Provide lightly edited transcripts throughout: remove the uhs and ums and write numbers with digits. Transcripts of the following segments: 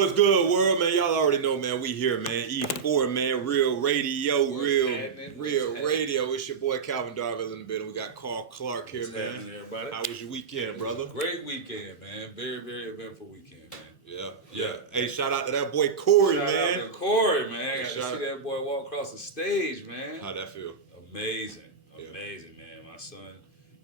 What's good, world, man? Y'all already know, man. We here, man. E4, man. Real radio, real radio. It's your boy Calvin Darville in the building. We got Carl Clark here, man. Everybody? How was your weekend, brother? Great weekend, man. Very, very eventful weekend, man. Yeah. Hey, shout out to that boy Corey, Shout man. out to Corey, man. Got to see that boy walk across the stage, man. How'd that feel? Amazing, man. My son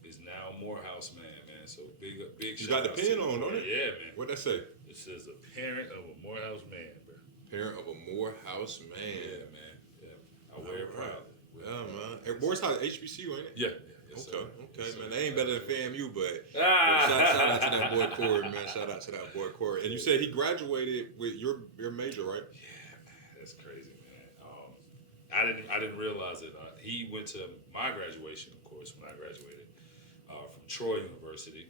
is now Morehouse man. So big You shout got the out pen to on, don't it? Yeah, man. What'd that say? It says a parent of a Morehouse man, bro. Parent of a Morehouse man. Yeah, man. Yeah. I wear it proudly. Yeah, man. Hey, Morehouse HBCU, ain't it? Yeah. Yes, okay, yes, man. They ain't better than FAMU, but shout out to that boy Corey, man. Shout out to that boy Corey. And you said he graduated with your major, right? Yeah, man. That's crazy, man. I didn't realize it. He went to my graduation, of course, when I graduated from Troy University,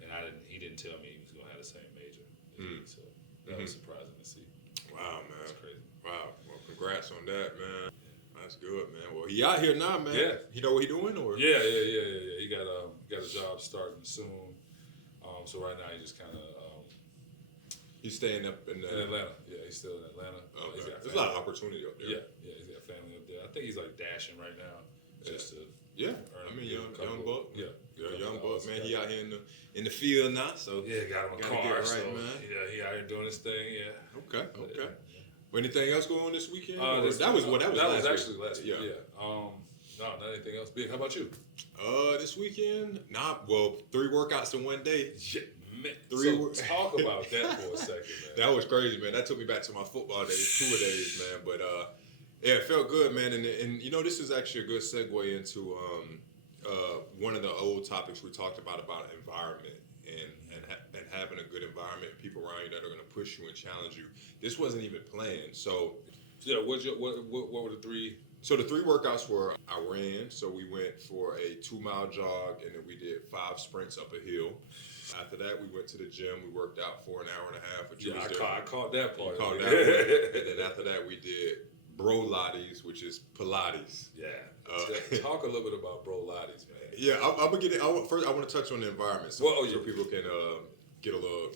and he didn't tell me he was gonna have the same major. So that was surprising to see. Wow, man. That's crazy. Wow. Well, congrats on that, man. That's good, man. Well, he out here now, man. Yeah. He know what he doing, or? Yeah. He got a job starting soon. So right now he just kind of He's staying up in Atlanta. Yeah, he's still in Atlanta. Okay. There's a lot of opportunity up there. Yeah, he's got family up there. I think he's like dashing right now, just to young buck. Young buck, man. He out here in the field now, so got him a car. Get right, so, man. Yeah, he out here doing his thing. Yeah. Okay. But anything else going on this weekend? That was actually last week. Yeah. No, not anything else big. How about you? This weekend, 3 workouts in one day. Talk about that for a second, man. That was crazy, man. That took me back to my football days, tour days, man. But it felt good, man. And you know, this is actually a good segue into one of the old topics we talked about environment and having a good environment, people around you that are going to push you and challenge you. This wasn't even planned. So what were the 3? So the 3 workouts were, I ran, so we went for a 2-mile jog, and then we did 5 sprints up a hill. After that, we went to the gym. We worked out for an hour and a half. I caught that part. And then after that, we did Brolates, which is Pilates. Yeah. Talk a little bit about Brolates, man. Yeah, I'm gonna get it. First, I want to touch on the environment, so people can get a little,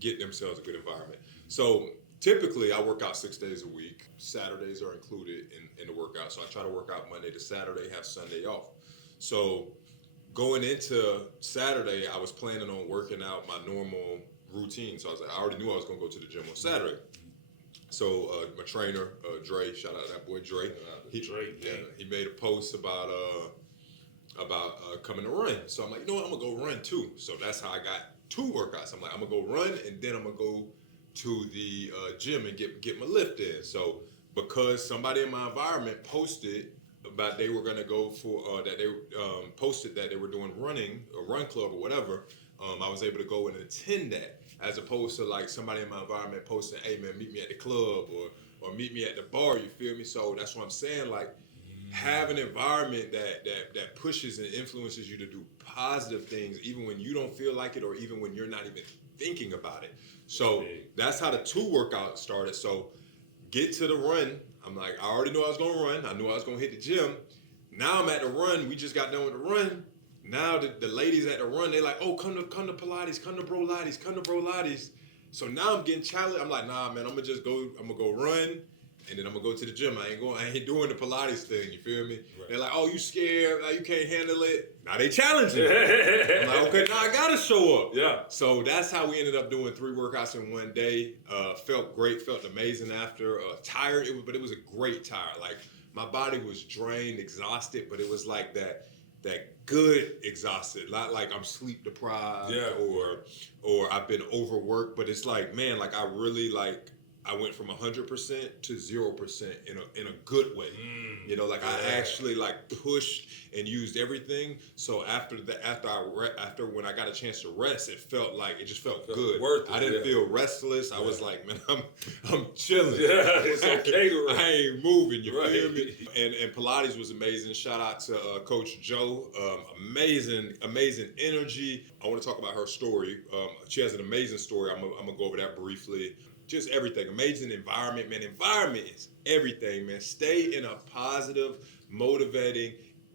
get themselves a good environment. So typically, I work out 6 days a week. Saturdays are included in the workout, so I try to work out Monday to Saturday, have Sunday off. So going into Saturday, I was planning on working out my normal routine. So I already knew I was gonna go to the gym on Saturday. So my trainer, Dre, shout out to that boy Dre. He made a post about coming to run. So I'm like, you know what, I'm gonna go run too. So that's how I got 2 workouts. I'm like, I'm gonna go run, and then I'm gonna go to the gym and get my lift in. So because somebody in my environment posted about they were gonna go for that they posted that they were doing running, a run club or whatever, I was able to go and attend that, as opposed to like somebody in my environment posting, hey man, meet me at the club or meet me at the bar, you feel me? So that's what I'm saying, like have an environment that pushes and influences you to do positive things even when you don't feel like it, or even when you're not even thinking about it. So that's how the 2 workouts started. So get to the run. I'm like, I already knew I was going to run. I knew I was going to hit the gym. Now I'm at the run. We just got done with the run. Now the ladies at the run, they're like, oh, come to Pilates, come to Brolates. So now I'm getting challenged. I'm like, nah, man, I'm going to go run, and then I'm going to go to the gym. I ain't doing the Pilates thing, you feel me? Right. They're like, oh, you scared, like, you can't handle it. Now they challenging me. I'm like, okay, now I got to show up. Yeah. So that's how we ended up doing 3 workouts in one day. Felt great, felt amazing after. Tired, but it was a great tire. Like, my body was drained, exhausted, but it was like that good exhausted, not like I'm sleep deprived or I've been overworked, but it's like, man, like I really I went from 100% to 0% in a good way. Like I actually like pushed and used everything. So after when I got a chance to rest, it just felt good. Worth it, I didn't feel restless. I was like, man, I'm chilling. Yeah, it's okay to rest. I ain't moving. You feel me? And Pilates was amazing. Shout out to Coach Joe. Amazing energy. I want to talk about her story. She has an amazing story. I'm gonna go over that briefly. Just everything. Amazing environment, man. Environment is everything, man. Stay in a positive, motivating,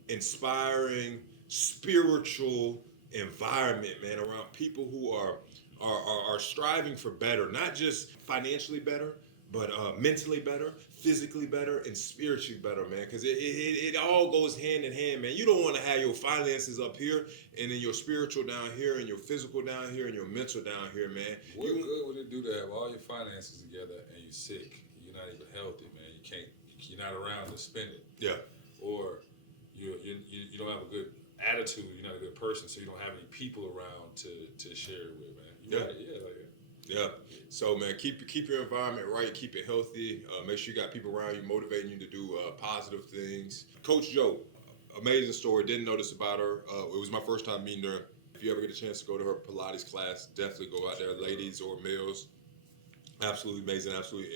inspiring, spiritual environment, man, around people who are are striving for better, not just financially better, but mentally better, physically better, and spiritually better, man. Because it all goes hand in hand, man. You don't want to have your finances up here and then your spiritual down here and your physical down here and your mental down here, man. What good would it do to have all your finances together and you're sick? You're not even healthy, man. You're not around to spend it. Yeah. Or you don't have a good attitude. You're not a good person, so you don't have any people around to share it with, man. Yeah. So, man, keep your environment right. Keep it healthy. Make sure you got people around you motivating you to do positive things. Coach Joe, amazing story. Didn't know this about her. It was my first time meeting her. If you ever get a chance to go to her Pilates class, definitely go out there, ladies or males. Absolutely amazing. Absolutely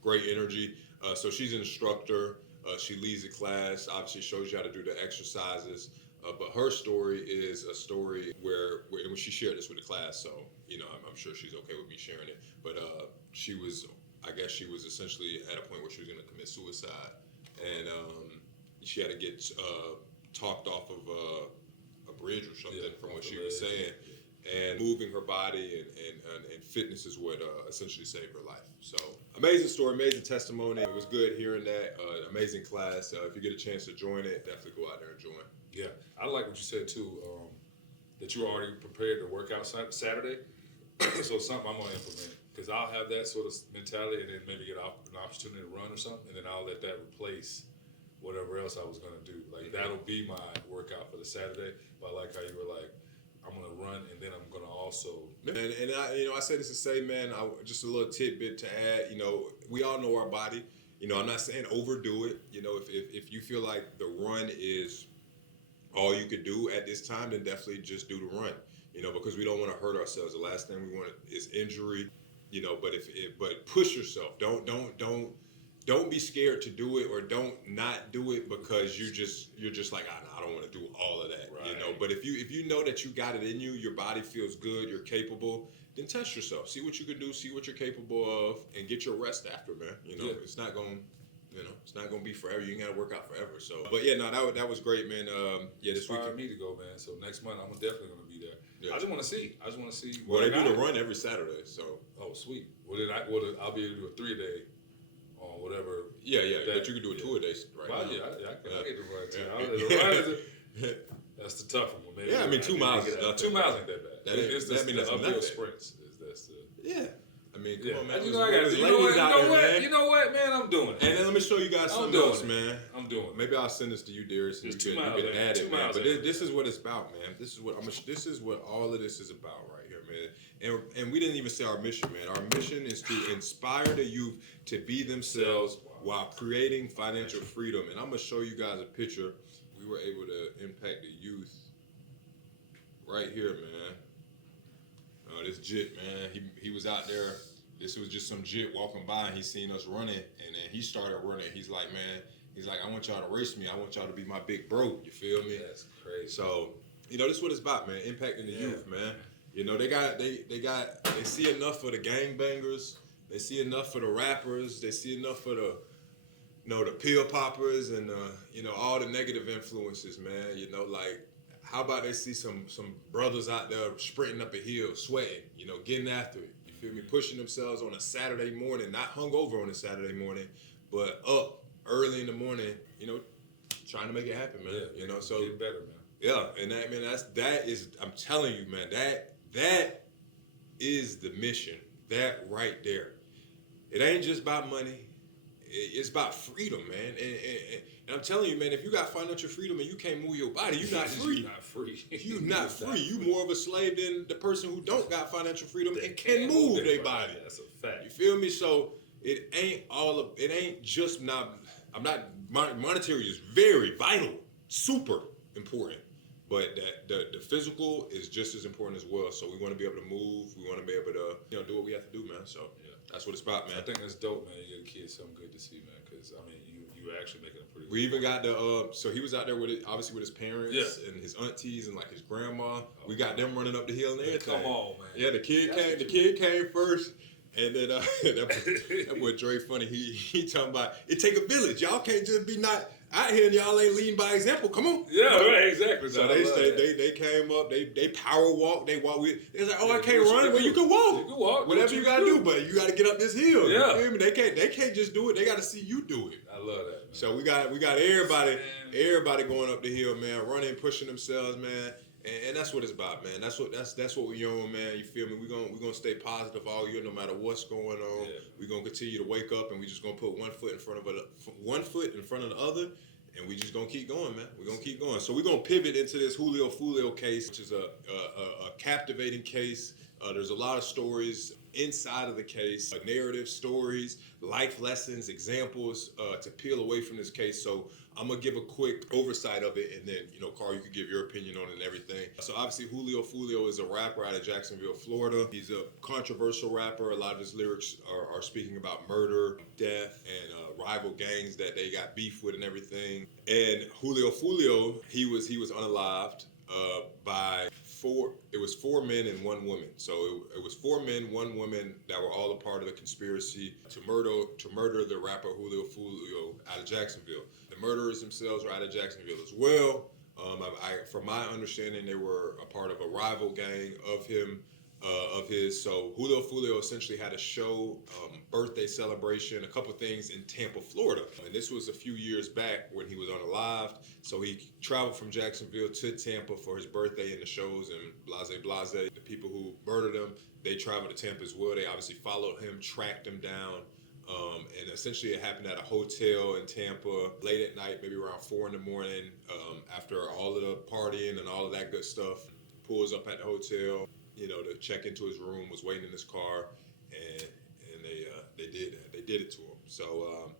great energy. So she's an instructor. She leads the class. Obviously shows you how to do the exercises. But her story is a story where when she shared this with the class, so I'm sure she's okay with me sharing it. But she was essentially at a point where she was going to commit suicide, and she had to get talked off of a bridge or something from what she was saying. And moving her body and fitness is what essentially saved her life. So amazing story, amazing testimony. It was good hearing that. Amazing class. If you get a chance to join it, definitely go out there and join. Yeah, I like what you said too. That you're already prepared to work out Saturday. So something I'm gonna implement, because I'll have that sort of mentality, and then maybe get an opportunity to run or something, and then I'll let that replace whatever else I was gonna do. Like that'll be my workout for the Saturday. But I like how you were like, I'm gonna run, and then I'm gonna also. And I say this to say, man, just a little tidbit to add. We all know our body. I'm not saying overdo it. If you feel like the run is all you could do at this time, then definitely just do the run. Because we don't want to hurt ourselves. The last thing we want is injury. But push yourself. Don't be scared to do it, or don't not do it because you're just like, I don't want to do all of that. Right. But if you know that you got it in you, your body feels good, you're capable, then test yourself. See what you can do, see what you're capable of, and get your rest after, man. It's not going it's not gonna be forever. You ain't gotta work out forever. So, but yeah, no, that was great, man. This inspired weekend me to go, man. So next month I'm definitely gonna be there. Yeah. I just want to see. Well, they do the run every Saturday, so. Oh, sweet. Well, then I'll be able to do a 3-day on whatever. Yeah, but you can do a 2-a-day right well, now. I get to run too. The run that's the tough one. Maybe 2 miles is nothing. 2 miles ain't that bad. It's the uphill sprints. Yeah. I mean, come on, man. You know what, man? I'm doing it. And then let me show you guys something else, man. I'm doing it. Maybe I'll send this to you, Darius, and you can add it, man. But this is what it's about, man. This is what all of this is about right here, man. And we didn't even say our mission, man. Our mission is to inspire the youth to be themselves while creating financial freedom. And I'm gonna show you guys a picture. We were able to impact the youth right here, man. This jit, man, he was out there. This was just some jit walking by, and he seen us running, and then he started running. He's like, I want y'all to race me. I want y'all to be my big bro. You feel me? That's crazy. So, this is what it's about, man. Impacting the youth, man. They see enough for the gangbangers. They see enough for the rappers. They see enough for the pill poppers and all the negative influences, man. How about they see some brothers out there sprinting up a hill, sweating, getting after it. You feel me? Pushing themselves on a Saturday morning, not hungover on a Saturday morning, but up early in the morning, trying to make it happen, man. Yeah, So getting better, man. Yeah, and that is I'm telling you, man, that is the mission. That right there. It ain't just about money. It's about freedom, man. And I'm telling you, man, if you got financial freedom and you can't move your body, you're not free. You're not free. You're not free. You more of a slave than the person who don't got financial freedom and can move their body. That's a fact. You feel me? So it ain't just monetary is very vital, super important. But the physical is just as important as well. So we want to be able to move. We want to be able to do what we have to do, man. So that's what it's about, man. I think that's dope, man. You get a kid something good to see, man. Because you actually making a pretty. We even got so he was out there with his parents and his aunties and like his grandma. We got them running up the hill and everything. Come on, man. Yeah, the kid came first. And then that boy Dre funny. He talking about it take a village. Y'all can't just be not out here and y'all ain't leading by example. Come on. Yeah, right, exactly. So they came up. They power walk. They walk with. It's like, oh, I can't what run. you Well, you can walk. You can walk. Whatever you gotta do, but you gotta get up this hill. Yeah. You feel me? They can't just do it. They gotta see you do it. I love that, man. So we got everybody going up the hill, man, running, pushing themselves, man. And that's what it's about, man. That's what we're on, man. You feel me? We're gonna stay positive all year, no matter what's going on. Yeah. We're gonna continue to wake up, and we just gonna put one foot in front of the other, and we just gonna keep going, man. We're gonna keep going. So we're gonna pivot into this Julio Fulio case, which is a captivating case. There's a lot of stories inside of the case, narrative stories, life lessons, examples to peel away from this case. So I'm gonna give a quick oversight of it, and then Carl, you could give your opinion on it and everything. So obviously, Julio Fulio is a rapper out of Jacksonville, Florida. He's a controversial rapper. A lot of his lyrics are speaking about murder, death, and rival gangs that they got beef with and everything. And Julio Fulio, he was unalived by four men and one woman. So it was 4 men, 1 woman that were all a part of the conspiracy to murder the rapper Julio Fulio out of Jacksonville. The murderers themselves are out of Jacksonville as well. From my understanding, they were a part of a rival gang of his. So Julio Fulio essentially had a show, birthday celebration, a couple things in Tampa, Florida. And this was a few years back when he was unalived. So he traveled from Jacksonville to Tampa for his birthday and the shows and blase. The people who murdered him, they traveled to Tampa as well. They obviously followed him, tracked him down. And essentially it happened at a hotel in Tampa late at night, maybe around 4 in the morning, after all of the partying and all of that good stuff. Pulls up at the hotel, to check into his room, was waiting in his car, and they did that. They did it to him. So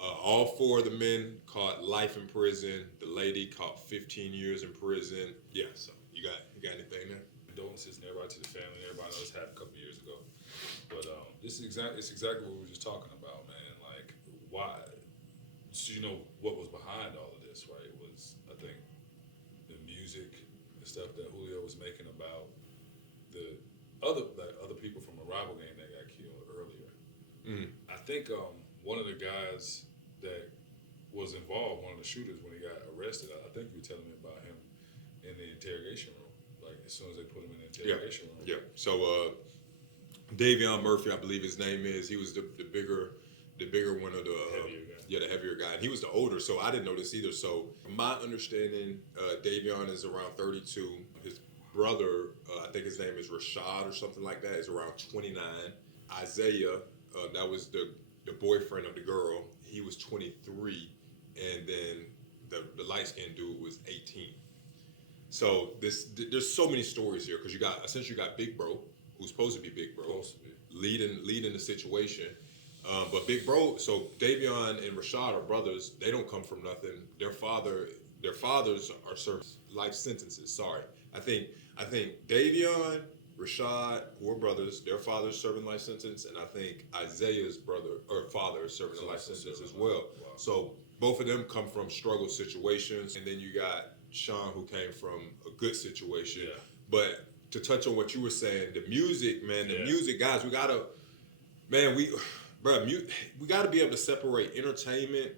all 4 of the men caught life in prison. The lady caught 15 years in prison. Yeah. So you got anything there? Condolences and everybody to the family. Everybody knows this happened a couple years ago. But it's exactly what we were just talking about, man. Like, why? So what was behind all of this, right? Was, I think, the music, the stuff that Julio was making about the other people from a rival gang that got killed earlier. Mm-hmm. I think one of the guys that was involved, one of the shooters, when he got arrested, I think you were telling me about him in the interrogation room. Like, as soon as they put him in the interrogation room. Yeah. So Davion Murphy, I believe his name is. He was the bigger one of the heavier guy. Yeah, the heavier guy, and he was the older. So I didn't know this either. So from my understanding, Davion is around 32. His brother, I think his name is Rashad or something like that, is around 29. Isaiah, that was the boyfriend of the girl. He was 23, and then the light skinned dude was 18. So there's so many stories here because you got Big Bro, who's supposed to be Big Bro, leading the situation. But Big Bro, so Davion and Rashad are brothers. They don't come from nothing. Their fathers are serving life sentences. Sorry, I think Davion, Rashad, who are brothers, their father's serving life sentence, and I think Isaiah's father is serving a life sentence as well. Wow. So both of them come from struggle situations, and then you got Sean, who came from a good situation. Yeah. But to touch on what you were saying, the music, man, guys, we gotta be able to separate entertainment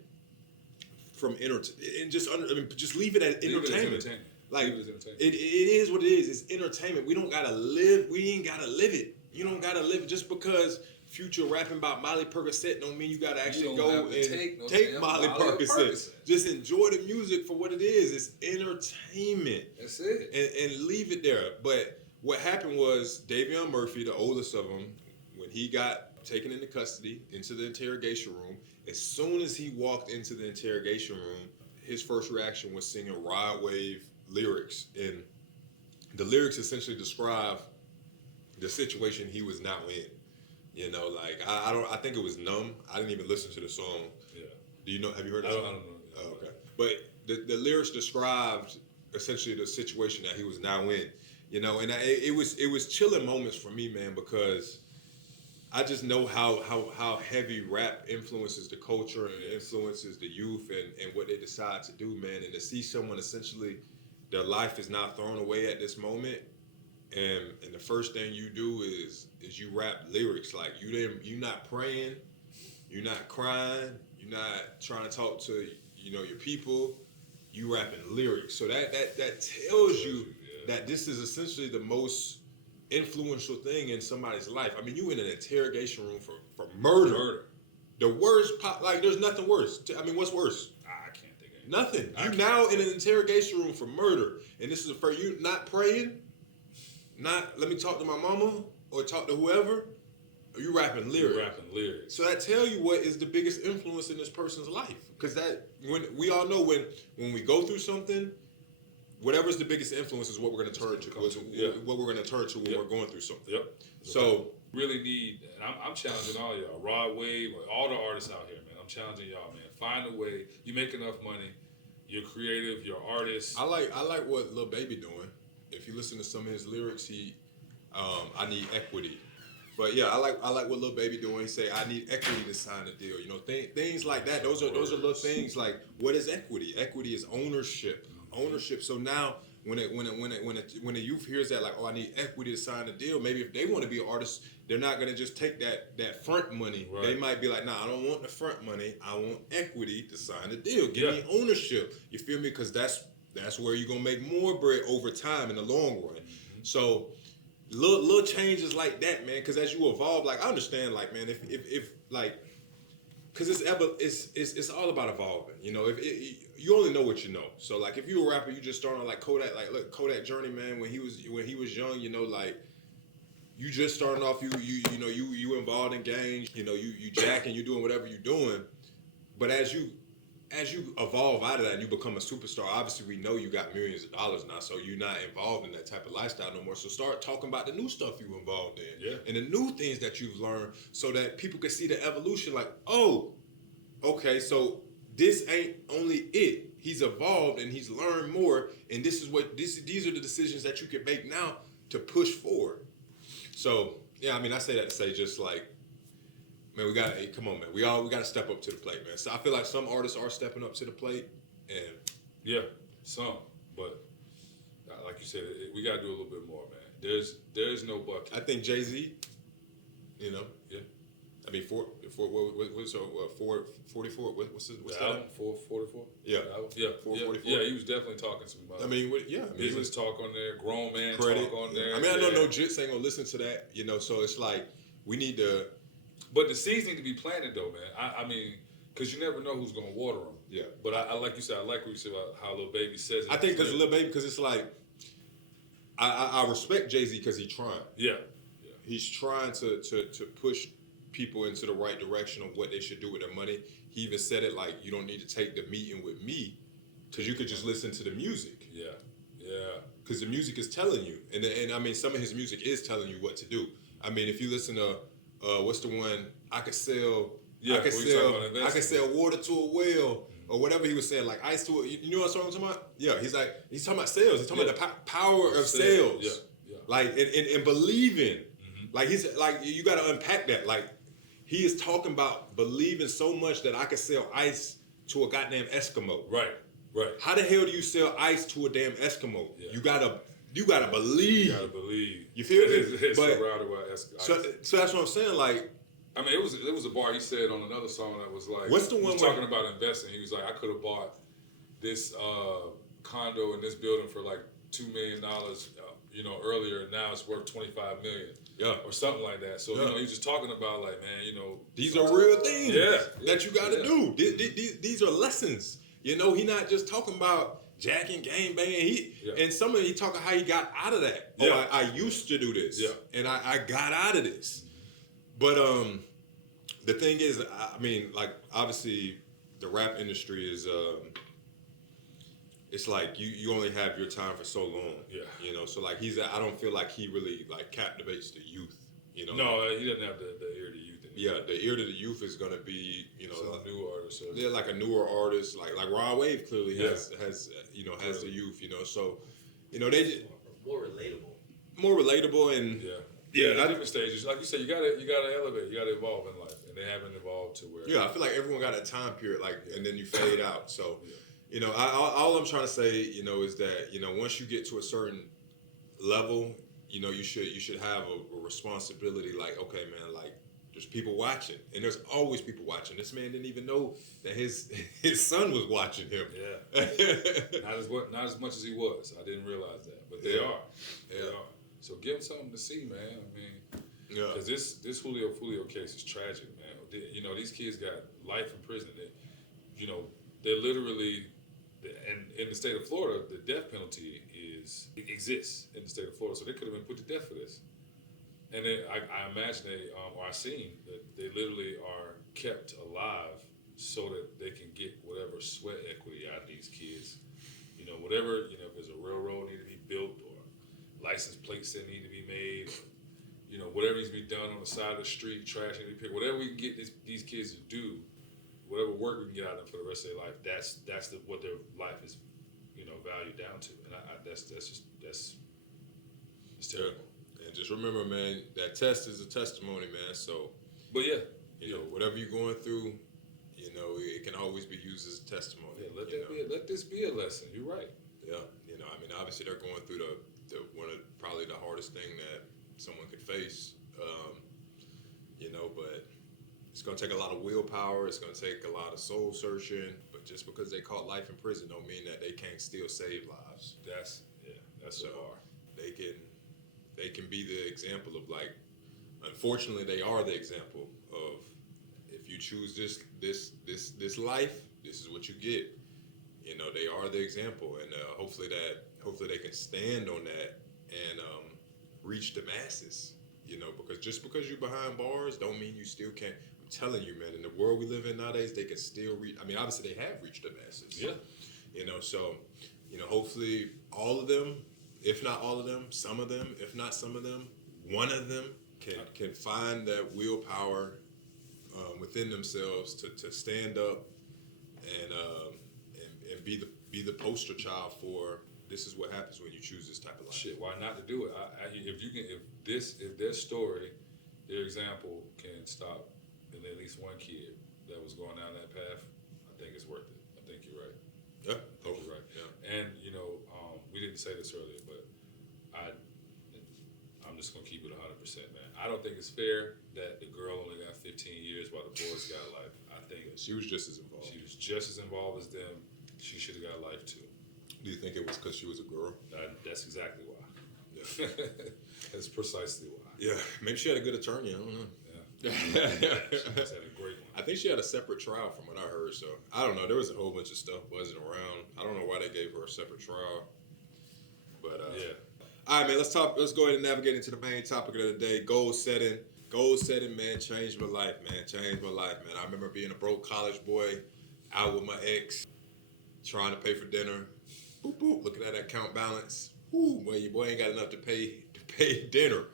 from and just leave it at entertainment. Like it is what it is. It's entertainment. We ain't gotta live it. You don't gotta live it just because Future rapping about Molly Percocet don't mean you gotta actually go and take Molly Percocet. Just enjoy the music for what it is. It's entertainment. That's it. And leave it there. But what happened was Davion Murphy, the oldest of them, when he got taken into custody, into the interrogation room, as soon as he walked into the interrogation room, his first reaction was singing Ride Wave lyrics. And the lyrics essentially describe the situation he was now in. I think it was Numb. I didn't even listen to the song. Yeah. Do you know? Have you heard of it? it? I don't know. Oh, okay. But the lyrics described essentially the situation that he was now in. And it was chilling moments for me, man, because I just know how heavy rap influences the culture and influences the youth and what they decide to do, man. And to see someone essentially, their life is not thrown away at this moment, and the first thing you do is you rap lyrics. Like you not praying, you're not crying, you're not trying to talk to your people. You rapping lyrics. So that tells you that this is essentially the most influential thing in somebody's life. I mean, you in an interrogation room for murder. The worst like there's nothing worse. I mean, what's worse? I can't think of it. Nothing. You now in an interrogation room for murder, and this is for you not praying, not let me talk to my mama or talk to whoever. Or you rapping lyrics. You're rapping lyrics. So that tell you what is the biggest influence in this person's life, because that when we all know when we go through something, whatever's the biggest influence is what we're going to turn to. What we're going to turn to when we're going through something. Yep. So really need, and I'm challenging all y'all, Rod Wave, all the artists out here, man. I'm challenging y'all, man. Find a way. You make enough money. You're creative. You're artist. I like what Lil Baby doing. If you listen to some of his lyrics, I need equity. But yeah, I like what Lil Baby doing. He say I need equity to sign a deal. Things like that. Those are little things. Like, what is equity? Equity is ownership. Ownership. So now when the youth hears that, like, oh, I need equity to sign a deal, maybe if they want to be an artist, they're not gonna just take that front money. Right. They might be like, nah, I don't want the front money. I want equity to sign the deal. Give me ownership. You feel me? Because that's where you're gonna make more bread over time in the long run. Mm-hmm. So little changes like that, man. Because as you evolve, like, I understand, like, man, if like, because it's all about evolving. If you only know what you know. So like, if you're a rapper, you just start on like Kodak, like look, Kodak Journey, man. When he was young, like, you just starting off, you involved in gangs, you jacking, you doing whatever you're doing. But as you evolve out of that and you become a superstar, obviously we know you got millions of dollars now, so you're not involved in that type of lifestyle no more. So start talking about the new stuff you involved in, and the new things that you've learned, so that people can see the evolution. Like, oh, okay, so this ain't only it. He's evolved and he's learned more, and these are the decisions that you can make now to push forward. So yeah, I mean, I say that to say, just like, man, come on, man. We got to step up to the plate, man. So I feel like some artists are stepping up to the plate, and some, but like you said, we got to do a little bit more, man. There's no bucket. I think Jay-Z, I mean, 44. What's the album? 444. Yeah, 444. Yeah, he was definitely talking some about. I mean, business talk on there, grown man credit. Talk on there. I mean, I know no Jits ain't gonna listen to that, so it's like we need to. But the seeds need to be planted, though, man. I mean, because you never know who's gonna water them. Yeah. But I like you said, I like what you said about how Lil Baby says it. I think because Lil Baby, because it's like, I respect Jay-Z because he's trying. Yeah. He's trying to push people into the right direction of what they should do with their money. He even said it like, you don't need to take the meeting with me, because you could just listen to the music. Yeah. Because the music is telling you, and I mean, some of his music is telling you what to do. I mean, if you listen to what's the one, I could sell water to a well, or whatever he was saying, like ice to a, you know what I'm talking about? Yeah, he's talking about sales. He's talking about the power of sales. Yeah. Like, and believing. Mm-hmm. Like, he's like, you got to unpack that. Like, he is talking about believing so much that I could sell ice to a goddamn Eskimo. Right. How the hell do you sell ice to a damn Eskimo? Yeah. You gotta believe. You gotta believe. You feel me? It's surrounded by ice. So that's what I'm saying. Like, I mean, it was a bar he said on another song that was like, what's the one he was talking about investing. He was like, I could have bought this condo in this building for like $2 million, earlier, and now it's worth $25 million. Yeah. Or something like that. So, he's just talking about, like, man, these are real things that you got to do. These are lessons. He not just talking about jacking, gang banging. And some of it, he talking how he got out of that. Yeah. Oh, I used to do this. Yeah. And I got out of this. But the thing is, I mean, like, obviously the rap industry is it's like you only have your time for so long. Yeah. So like I don't feel like he really like captivates the youth. No, he doesn't have the ear to the youth. Yeah, the ear to the youth is gonna be some new artist. Yeah, like a newer artist, like Rod Wave clearly has the youth. So they just more relatable and different stages. Like you said, you gotta elevate, you gotta evolve in life, and they haven't evolved to where. Yeah, I feel like everyone got a time period, and then you fade out. So. All I'm trying to say, is that, once you get to a certain level, you know, you should have a responsibility. Like, okay, man, like there's people watching, and there's always people watching. This man didn't even know that his son was watching him. Yeah. Not as much as he was. I didn't realize that, but they are. They are. So give him something to see, man. I mean, because this Julio Fulio case is tragic, man. You know, these kids got life in prison. You know, they're literally, and in the state of Florida, the death penalty exists in the state of Florida, so they could have been put to death for this. And then I imagine they are seen that they literally are kept alive so that they can get whatever sweat equity out of these kids. You know, whatever, you know, if there's a railroad need to be built or license plates that need to be made, or, you know, whatever needs to be done on the side of the street, trash need to be picked, whatever we can get these kids to do, whatever work we can get out of them for the rest of their life, that's what their life is, you know, valued down to. And that's terrible. And just remember, man, that test is a testimony, man. So, but yeah, you know, whatever you're going through, you know, it can always be used as a testimony. Yeah, let this be a lesson. You're right. Yeah, you know, I mean, obviously they're going through the one of probably the hardest thing that someone could face. You know, but it's gonna take a lot of willpower. It's gonna take a lot of soul searching. But just because they caught life in prison, don't mean that they can't still save lives. That's so they can be the example of, like, unfortunately they are the example of, if you choose this life, this is what you get. You know, they are the example, and hopefully they can stand on that and reach the masses. You know, because just because you're behind bars don't mean you still can't. I'm telling you, man, in the world we live in nowadays, they can still reach. I mean, obviously they have reached the masses. Yeah. You know, so, you know, hopefully all of them, if not all of them, some of them, if not some of them, one of them can find that willpower within themselves to stand up and be the poster child for, this is what happens when you choose this type of life. Shit, why not to do it? If their story, their example can stop at least one kid that was going down that path, I think it's worth it. I think you're right. Yeah, I think you're right. Yeah. And you know, we didn't say this earlier, but I'm just gonna keep it 100%, man. I don't think it's fair that the girl only got 15 years while the boys got life. I think she was just as involved. She was just as involved as them. She should have got life too. Do you think it was because she was a girl? That's exactly why. Yeah. That's precisely why. Yeah, maybe she had a good attorney. I don't know. Yeah. She must have had a great one. I think she had a separate trial from what I heard. So I don't know. There was a whole bunch of stuff buzzing around. I don't know why they gave her a separate trial. But yeah. All right, man. Let's go ahead and navigate into the main topic of the day: goal setting. Goal setting, man, changed my life, man. Changed my life, man. I remember being a broke college boy, out with my ex, trying to pay for dinner. Boop, boop, looking at that account balance. Whoo, well, your boy ain't got enough to pay dinner.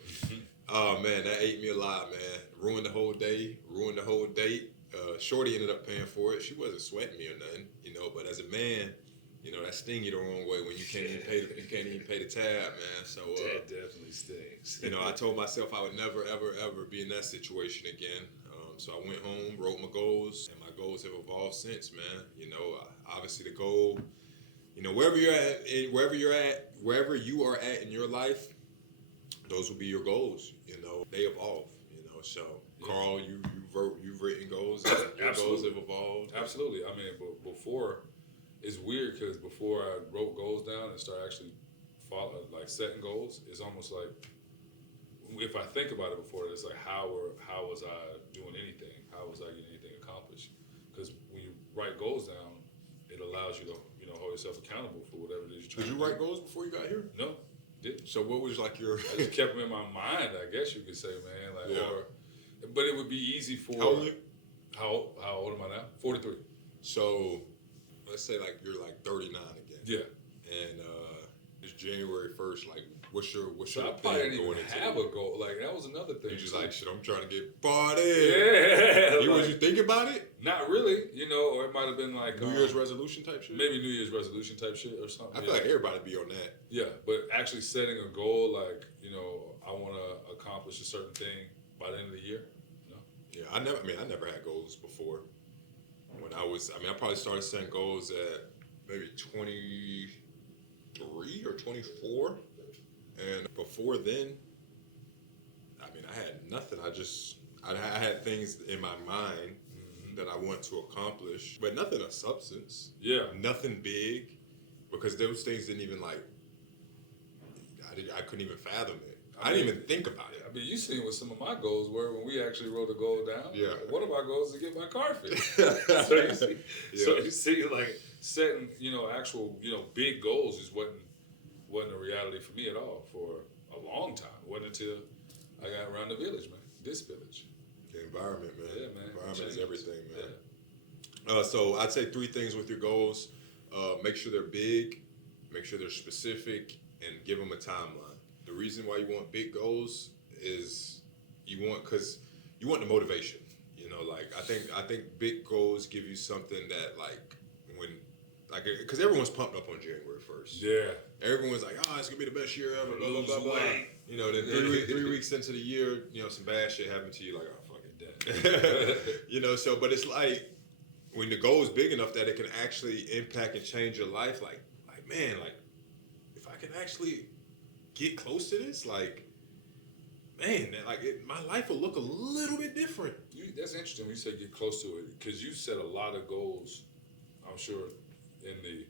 Oh, man, that ate me alive, man. Ruined the whole day, ruined the whole date. Shorty ended up paying for it. She wasn't sweating me or nothing, you know, but as a man, you know, that sting you the wrong way when you can't even pay the tab, man. So that definitely stings. You know, I told myself I would never, ever, ever be in that situation again. So I went home, wrote my goals, and my goals have evolved since, man. You know, obviously the goal, you know, wherever you are at in your life, those will be your goals. You know, they evolve. You know, so yeah. Carl, you've written goals. And your goals have evolved. Absolutely. I mean, but before, it's weird because before I wrote goals down and started actually setting goals, it's almost like, if I think about it before, it's like how was I doing anything? How was I getting anything accomplished? Because when you write goals down, it allows you to hold yourself accountable for whatever it is you're trying to do. Did you write goals before you got here? No, didn't. So what was like your? I just kept them in my mind, I guess you could say, man. Like, yeah. But it would be easy for. How old are you? How old am I now? 43. So let's say like you're like 39 again. Yeah. And it's January 1st. Like, what's your I probably didn't even have a goal. Like, that was another thing. You're just like, shit, I'm trying to get party. Yeah. Was you think about it? Not really, or it might have been like New Year's resolution type shit. Maybe New Year's resolution type shit or something. I feel like everybody be on that. Yeah, but actually setting a goal, like, I want to accomplish a certain thing by the end of the year. No. Yeah, I never had goals before. When I probably started setting goals at maybe 23 or 24. And before then, I mean, I had nothing. I had things in my mind that I want to accomplish, but nothing of substance. Yeah. Nothing big, because those things didn't even like. I couldn't even fathom it. I didn't even think about it. I mean, you seen what some of my goals were when we actually wrote a goal down. Yeah. One of my goals is to get my car fixed. So you see, like setting, actual, big goals just wasn't a reality for me at all for a long time. It wasn't until I got around the village, man. This village. The environment, man. Yeah, man. Environment is everything, man. Yeah. So I'd say 3 things with your goals. Make sure they're big, make sure they're specific, and give them a timeline. The reason why you want big goals is because you want the motivation. I think big goals give you something that because everyone's pumped up on January 1st. Yeah. Everyone's like, oh, it's gonna be the best year ever. Blah blah blah blah. Weight. Then 3 weeks into the year, some bad shit happened to you. Like, oh, fucking dead. So but it's like when the goal is big enough that it can actually impact and change your life. Like man, like if I can actually get close to this, like, man, my life will look a little bit different. That's interesting when you say get close to it, because you set a lot of goals, I'm sure, in the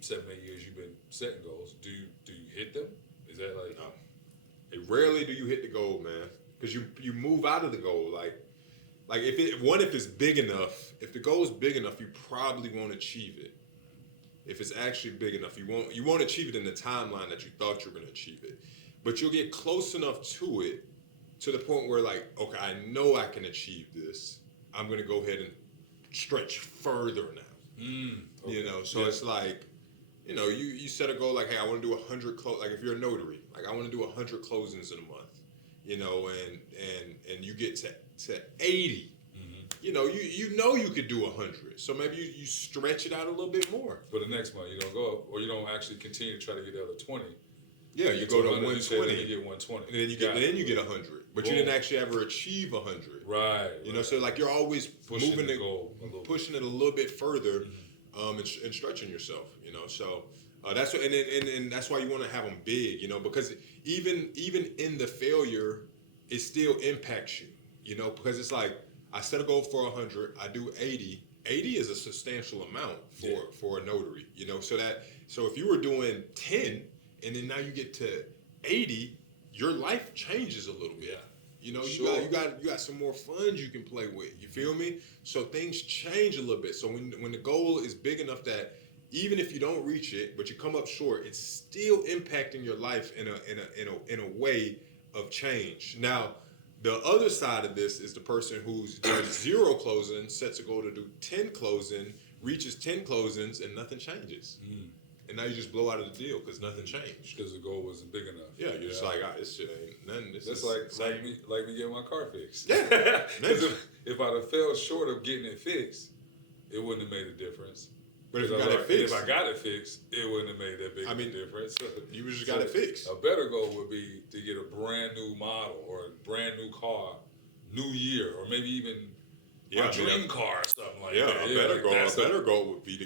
7, 8 years you've been setting goals. Do you hit them? Is that like... Rarely do you hit the goal, man, because you move out of the goal. Like if it's big enough, if the goal is big enough, you probably won't achieve it. If it's actually big enough, you won't achieve it in the timeline that you thought you were going to achieve it. But you'll get close enough to it to the point where, like, okay, I know I can achieve this. I'm going to go ahead and stretch further now. Okay. So it's like, you set a goal like, hey, I want to do 100 like if you're a notary, like I want to do 100 closings in a month, and you get to 80. You could do 100. So maybe you stretch it out a little bit more. But the next month you don't go up, or you don't actually continue to try to get the other 20. Yeah, you go to 120. You get 120. And then you get 100. But you didn't actually ever achieve 100. Right. So like you're always pushing moving the goal pushing it a little bit further, and stretching yourself. So that's what, and that's why you want to have them big. Because even in the failure, it still impacts you. Because it's like, I set a goal for 100. I do 80. 80 is a substantial amount for a notary. So if you were doing 10 and then now you get to 80, your life changes a little bit. Yeah. You got some more funds you can play with. You feel me? So things change a little bit. So when the goal is big enough that even if you don't reach it, but you come up short, it's still impacting your life in a way of change. Now, the other side of this is the person who's does 0 closing, sets a goal to do 10 closing, reaches 10 closings, and nothing changes. And now you just blow out of the deal because nothing changed. Because the goal wasn't big enough. Yeah, you're just like, this shit ain't nothing. That's like me getting my car fixed. Yeah. Because if I'd have fell short of getting it fixed, it wouldn't have made a difference. But if you got it fixed, if I got it fixed, it wouldn't have made that big of a difference. You just got it fixed. A better goal would be to get a brand new model or a brand new car, new year, or maybe even my dream car or something like that. A better goal would be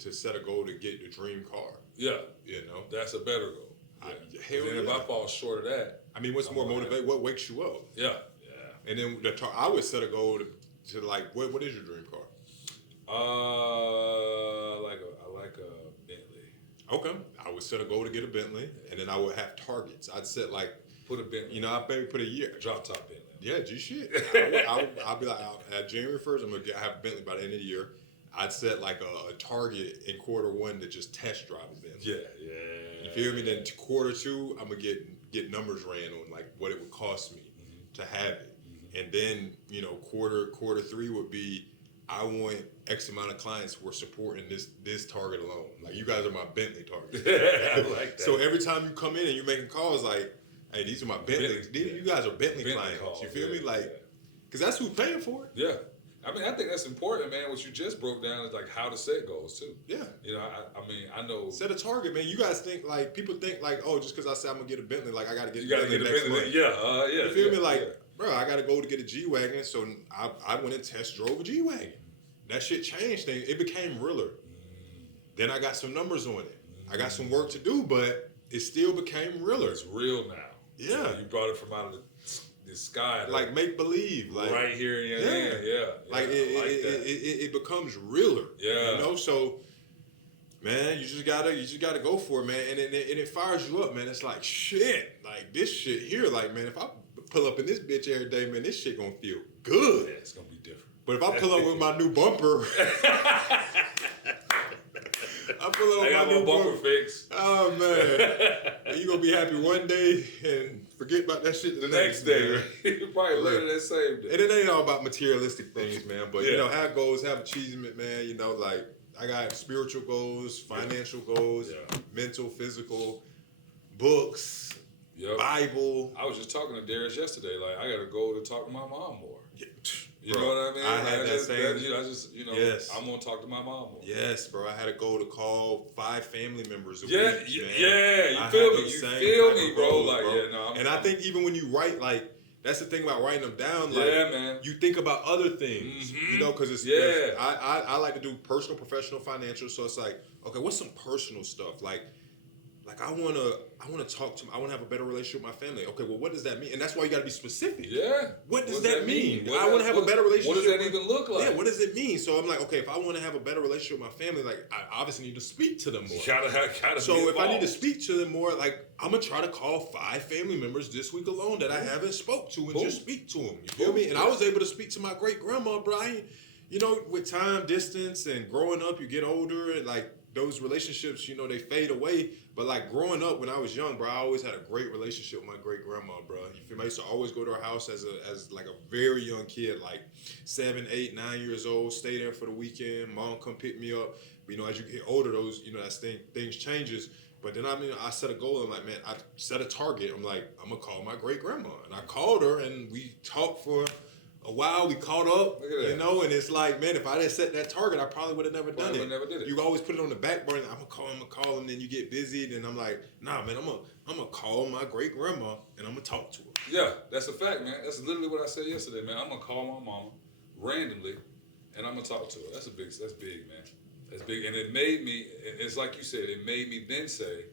to set a goal to get the dream car. Yeah, that's a better goal. If I fall short of that, I mean, what's more motivating? What wakes you up? Yeah. And then I would set a goal to like, what is your dream car? I like a Bentley. Okay, I would set a goal to get a Bentley, and then I would have targets. I'd set like put a Bentley. I maybe put a year drop top Bentley. Yeah, G shit. I'll be like, at January 1st, I'm gonna have a Bentley by the end of the year. I'd set like a target in Q1 to just test drive a Bentley. Yeah. You feel me? Then Q2, I'm gonna get numbers ran on like what it would cost me to have it, and then Q3 would be, I want X amount of clients who are supporting this target alone. Like, you guys are my Bentley target. I like that. So every time you come in and you're making calls like, hey, these are my Bentleys. You guys are Bentley clients. Calls, you feel me? Like, because that's who's paying for it. Yeah. I mean, I think that's important, man. What you just broke down is like how to set goals too. Yeah. I know. Set a target, man. You guys think like, people think like, oh, just because I say I'm gonna get a Bentley, like I gotta get you gotta Bentley get a next Bentley. month. Yeah. You feel me? Like, bro, I gotta go to get a G-Wagon. So I went and test drove a G-Wagon. That shit changed things. It became realer. Then I got some numbers on it. I got some work to do, but it still became realer. It's real now. Yeah. You brought it from out of the sky. Like make believe. Like right here in your yeah. hand. Yeah. Like, it becomes realer. Yeah. You know, so man, you just gotta go for it, man. And it fires you up, man. It's like shit. Like this shit here, like, man, if I pull up in this bitch every day, man, this shit gonna feel good. Yeah, it's gonna be different. But if I pull up with my new bumper, I got my bumper fix. Oh man, you gonna be happy one day and forget about that shit the next day. You probably later that same day. And it ain't all about materialistic things, man. But you Yeah. know, have goals, have achievement, man. You know, like I got spiritual goals, financial goals, Yeah. mental, physical, books, Yep. Bible. I was just talking to Darius yesterday. Like, I got to go to talk to my mom more. Yeah. You Bro, know what I mean? I had Like, that same. Yes. I'm gonna talk to my mom more. Yes, bro. I had a goal to call 5 family members a Yeah, week, yeah, man. yeah. You I feel had me? those You same feel type me, of bro? goals, Like, yeah, no. And I think even when you write, like, that's the thing about writing them down. Like, Yeah, man. you think about other things, Mhm. you know, because it's Yeah. I like to do personal, professional, financial. So it's like, okay, what's some personal stuff? Like I wanna talk to. I wanna have a better relationship with my family. Okay, well, what does that mean? And that's why you gotta be specific. Yeah. What does that mean? What I want to have a better relationship. What does that with- even look like? Yeah, what does it mean? So I'm like, okay, if I want to have a better relationship with my family, like I obviously need to speak to them more. Gotta So be if I need to involved. speak to them more, like I'm gonna try to call 5 family members this week alone that I haven't spoke to and Boom. just speak to them. You feel Boom. me? And I was able to speak to my great grandma, Brian. You know, with time, distance, and growing up, you get older, and like those relationships, you know, they fade away. But like growing up when I was young, bro, I always had a great relationship with my great grandma, bro. You feel me? I used to always go to her house as like a very young kid, like 7, 8, 9 years old. Stay there for the weekend. Mom come pick me up. But, you know, as you get older, those, you know, things changes. But then I set a goal. I'm like, man, I set a target. I'm like, I'm gonna call my great grandma, and I called her, and we talked for a while. We caught up, Look at that. you know. And it's like, man, if I didn't set that target, I probably would have never done it. Never did it. You always put it on the back burner. I'm gonna call him. Then you get busy. Then I'm like, nah, man, I'm gonna call my great grandma, and I'm gonna talk to her. Yeah, that's a fact, man. That's literally what I said yesterday, man. I'm gonna call my mama randomly, and I'm gonna talk to her. That's big, man. That's big, and it made me. It's like you said. It made me then say,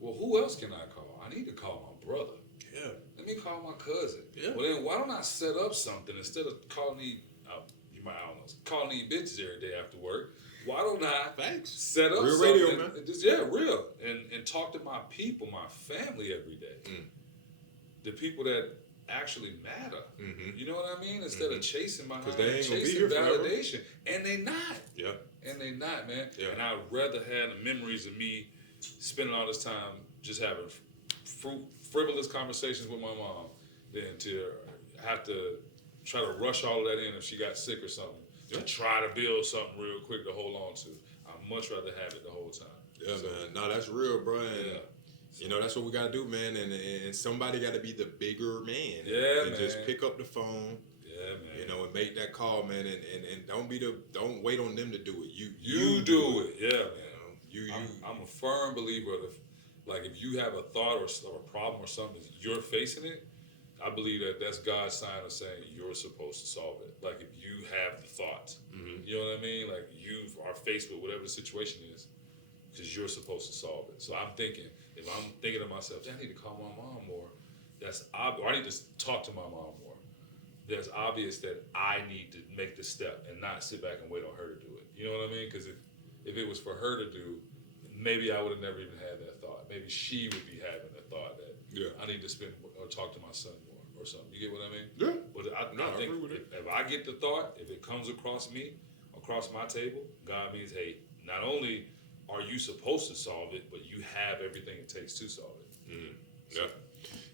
well, who else can I call? I need to call my brother. Yeah. Let me call my cousin. Yeah. Well, then why don't I set up something instead of calling calling these bitches every day after work? Why don't I Thanks. set up Real something? radio, man. Just, real. And talk to my people, my family every day. Mm. The people that actually matter. Mm-hmm. You know what I mean? Instead of chasing behind, 'Cause they ain't gonna be chasing here forever. validation. And they not. Yeah. And they not, man. Yeah. And I'd rather have the memories of me spending all this time just having frivolous conversations with my mom than to have to try to rush all of that in if she got sick or something. Yeah. To try to build something real quick to hold on to. I'd much rather have it the whole time. Yeah, So, man. No, that's real, bro. And, Yeah. you know, that's what we gotta do, man. And somebody gotta be the bigger man. Yeah, and just man. pick up the phone, Yeah, man. you know, and make that call, man. And don't wait on them to do it. You do it. Yeah, man. You know, I'm a firm believer of, like, if you have a thought or a problem or something, you're facing it, I believe that's God's sign of saying you're supposed to solve it. Like, if you have the thought, Mhm. you know what I mean? Like, you are faced with whatever the situation is, because you're supposed to solve it. So I'm thinking, if I'm thinking to myself, I need to call my mom more, or I need to talk to my mom more. That's obvious that I need to make the step and not sit back and wait on her to do it. You know what I mean? Because if it was for her to do, maybe I would have never even had that thought. Maybe she would be having the thought that Yeah. I need to spend or talk to my son more or something. You get what I mean? Yeah. But I I think agree with it. if I get the thought, if it comes across me, across my table, God means, hey, not only are you supposed to solve it, but you have everything it takes to solve it. Mhm. Yeah.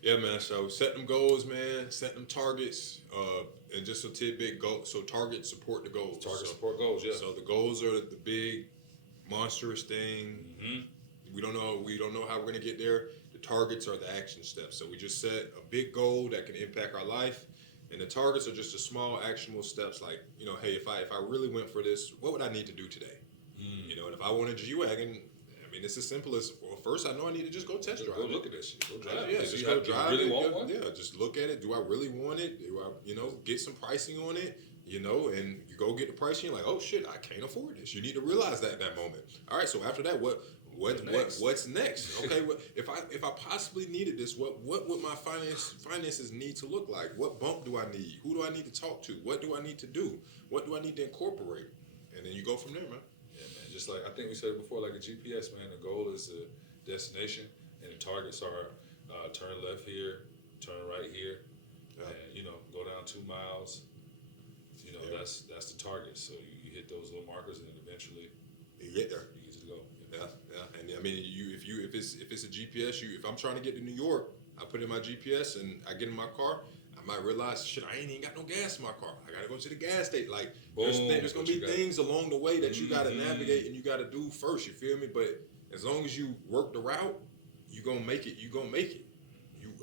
Yeah, man. So set them goals, man. Set them targets. And just a tidbit, so targets support the goals. Target So- support goals, yeah. So the goals are the big, monstrous thing. Mm-hmm. We don't know how we're gonna get there. The targets are the action steps. So we just set a big goal that can impact our life, and the targets are just the small actionable steps. Like, you know, hey, if I really went for this, what would I need to do today? You know, and if I want a G-Wagon, I mean, it's as simple as, well, first I know I need to just go test drive. Go it. look at that shit. Go drive. Yeah, it. just See go how- drive you really it. want Yeah, one? yeah, just look at it. Do I really want it? Do I, you know, get some pricing on it? You know, and you go get the pricing. You're like, oh shit, I can't afford this. You need to realize that in that moment. All right, so after that, what What's next? Okay, if I possibly needed this, what would my finances need to look like? What bump do I need? Who do I need to talk to? What do I need to do? What do I need to incorporate? And then you go from there, man. Yeah, man. Just like I think we said it before, like a GPS, man. The goal is the destination, and the targets are turn left here, turn right here, and go down 2 miles. That's the target. So you hit those little markers, and then eventually You get there. you get to go. Yeah. And I mean, if it's a GPS, if I'm trying to get to New York, I put in my GPS and I get in my car. I might realize, shit, I ain't even got no gas in my car. I gotta go to the gas station. Like, there's gonna be things along the way that you gotta navigate and you gotta do first. You feel me? But as long as you work the route, you gonna make it. You gonna make it.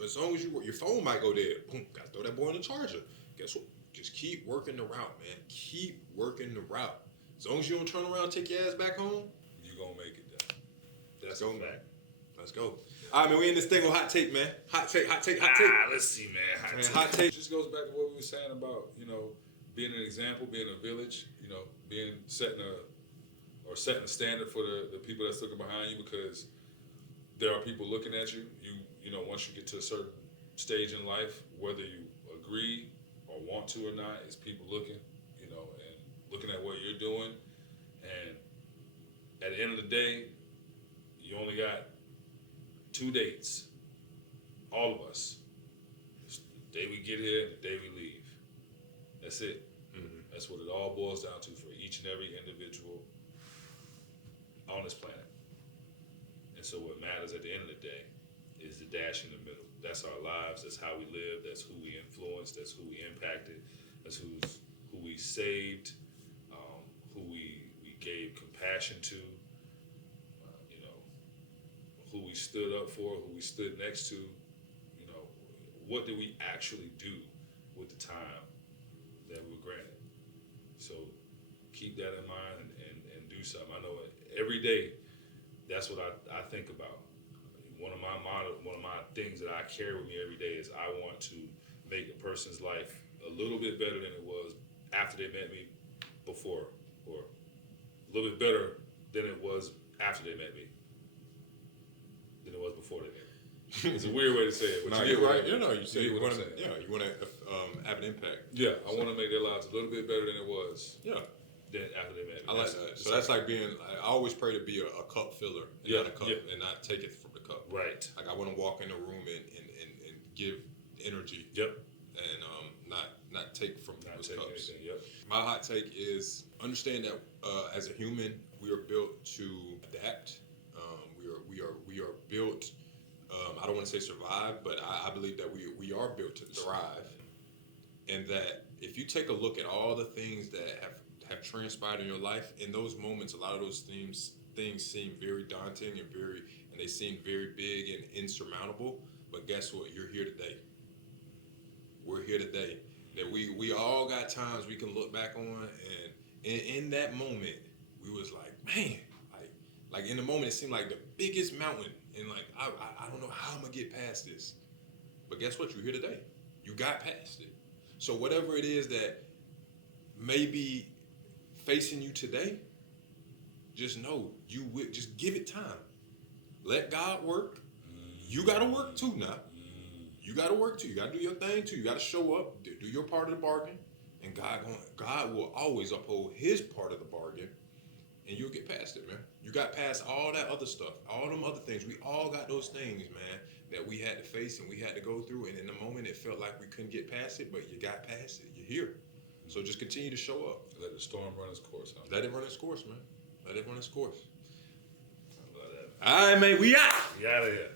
As long as you work, your phone might go dead. Boom, gotta throw that boy in the charger. Guess what? Just keep working the route, man. Keep working the route. As long as you don't turn around and take your ass back home, You gonna make it though. That's Let's a go. fact. Let's go. All right, man. We in this thing with hot take, man. Hot take. Let's see, man. Man, hot take. It just goes back to what we were saying about being an example, being a village, setting a standard for the people that's looking behind you, because there are people looking at you. Once you get to a certain stage in life, whether you agree or want to or not, it's people looking, and looking at what you're doing. And at the end of the day, you only got 2 dates. All of us. The day we get here and the day we leave. That's it. Mm-hmm. That's what it all boils down to for each and every individual on this planet. And so what matters at the end of the day is the dash in the middle. That's our lives. That's how we live. That's who we influenced. That's who we impacted. That's who we saved. Who we gave compassion to. Who we stood up for. Who we stood next to. What did we actually do with the time that we were granted? So keep that in mind and do something. I know every day that's what I think about. One of my things that I carry with me every day is I want to make a person's life a little bit better than it was after they met me before, or a little bit better than it was after they met me than it was before they met me. It's a weird way to say it. No, But you're right. You You get what want I'm to. saying. Yeah, you want to have an impact. Yeah, I want to make their lives a little bit better than it was Yeah, after they met me. I like that. So that's like being. I always pray to be a cup filler, and not a cup, and not take it from the cup. Right. Like I want to walk in the room and give energy. Yep. And not take from Not people's taking cups. anything. Yep. My hot take is understand that as a human, we are built to adapt. We are built. I don't want to say survive, but I believe that we are built to thrive, and that if you take a look at all the things that have transpired in your life, in those moments, a lot of those things seem very daunting and they seem very big and insurmountable. But guess what? You're here today. We're here today. That we all got times we can look back on, and in that moment, we was like, man, like in the moment, it seemed like the biggest mountain, and like I don't know how I'm gonna get past this. But guess what? You're here today. You got past it. So whatever it is that may be facing you today, just know you will. Just give it time. Let God work. You gotta work too now. You gotta work too. You gotta do your thing too. You gotta show up, do your part of the bargain, and God will always uphold His part of the bargain, and you'll get past it, man. You got past all that other stuff, all them other things. We all got those things, man, that we had to face and we had to go through. And in the moment, it felt like we couldn't get past it, but you got past it. You're here. So just continue to show up. Let the storm run its course. Huh? Let it run its course, man. Let it run its course. I love that. All right, man. We out. We out of here.